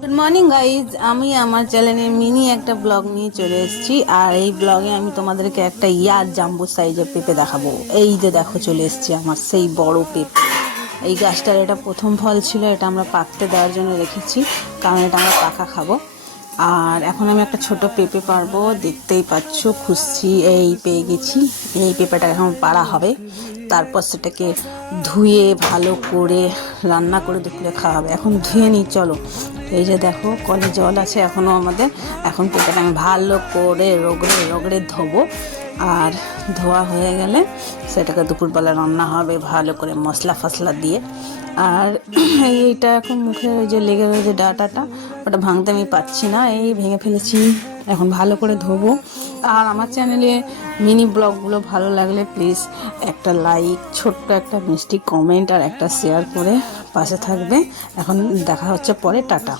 Good morning guys, আমি আমার চ্যানেলে মিনি একটা ব্লগ নিয়ে চলে এসেছি। আর এই ব্লগে আমি তোমাদেরকে একটা জাম্বো সাইজের পেঁপে দেখাবো। এই যে দেখো, চলে এসেছি আমার সেই বড় পেঁপে। এই গাছটার এটা প্রথম ফল ছিল, এটা আমরা পাকতে দেওয়ার জন্য রেখেছি, কারণ এটা আমরা পাকা খাবো। আর এখন আমি একটা ছোট পেঁপে পারবো, দেখতেই পাচ্ছ, খুঁজছি, এই পেয়ে গেছি। এই পেঁপেটা এখন পাড়া হবে, তারপর সেটাকে ধুয়ে ভালো করে রান্না করে দুপুরে খাওয়া হবে। এখন ধুয়ে নিই, চলো। এই যে দেখো, কলে জল আছে এখনও আমাদের। এখন পেঁপেটা আমি ভালো করে রগড়ে রগড়ে ধোবো, আর ধোয়া হয়ে গেলে সেটাকে দুপুরবেলা রান্না হবে ভালো করে মশলা ফসলা দিয়ে। আর এইটা এখন মুখে ওই যে লেগে রয়েছে ডাঁটাটা, ওটা ভাঙতে আমি পাচ্ছি না, এই ভেঙে ফেলেছি। এখন ভালো করে ধোবো। আর আমার চ্যানেলে মিনি ব্লগগুলো ভালো লাগলে প্লিজ একটা লাইক, ছোট্ট একটা মিষ্টি কমেন্ট আর একটা শেয়ার করে পাশে থাকবে। এখন দেখা হচ্ছে পরে, টাটা।